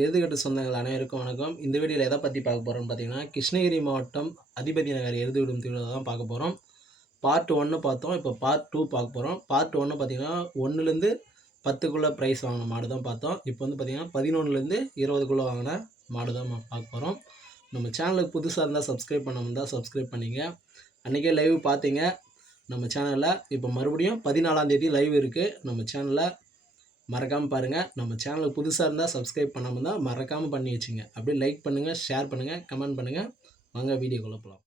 எருதுகட்டு சொந்தங்கள் அனைவருக்கும் வணக்கம். இந்த வீடியோவில் எதை பற்றி பார்க்க போகிறோம்னு பார்த்தீங்கன்னா, கிருஷ்ணகிரி மாவட்டம் அதிபதி நகர் எருது விடும் திருவிழா தான் பார்க்க போகிறோம். பார்ட் 1 பார்த்தோம். இப்போ பார்ட் 2 பார்க்க போகிறோம். பார்ட் 1 பார்த்தீங்கன்னா 1லேருந்து 10க்குள்ளே ப்ரைஸ் வாங்கின மாடு தான் பார்த்தோம். இப்போ வந்து பார்த்தீங்கன்னா 11லேருந்து 20க்குள்ளே வாங்கின மாடு தான் பார்க்க போகிறோம். நம்ம சேனலுக்கு புதுசாக இருந்தால் சப்ஸ்கிரைப் பண்ண இருந்தால் சப்ஸ்கிரைப் பண்ணிங்க. அன்றைக்கே லைவ் பார்த்தீங்க நம்ம சேனலில். இப்போ மறுபடியும் 14ஆம் தேதி லைவ் இருக்குது நம்ம சேனலில். மறக்காமல் பாருங்கள். நம்ம சேனலுக்கு புதுசாக இருந்தால் சப்ஸ்கிரைப் பண்ணாமல் இருந்தால் மறக்காமல் பண்ணி வச்சுங்க. அப்படியே லைக் பண்ணுங்கள், ஷேர் பண்ணுங்கள், கமெண்ட் பண்ணுங்கள். வாங்க வீடியோக்குள்ளே போகலாம்.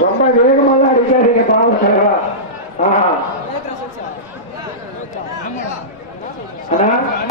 ரொம்ப வேகமாக அடிக்காதீங்க பாவம் அண்ணா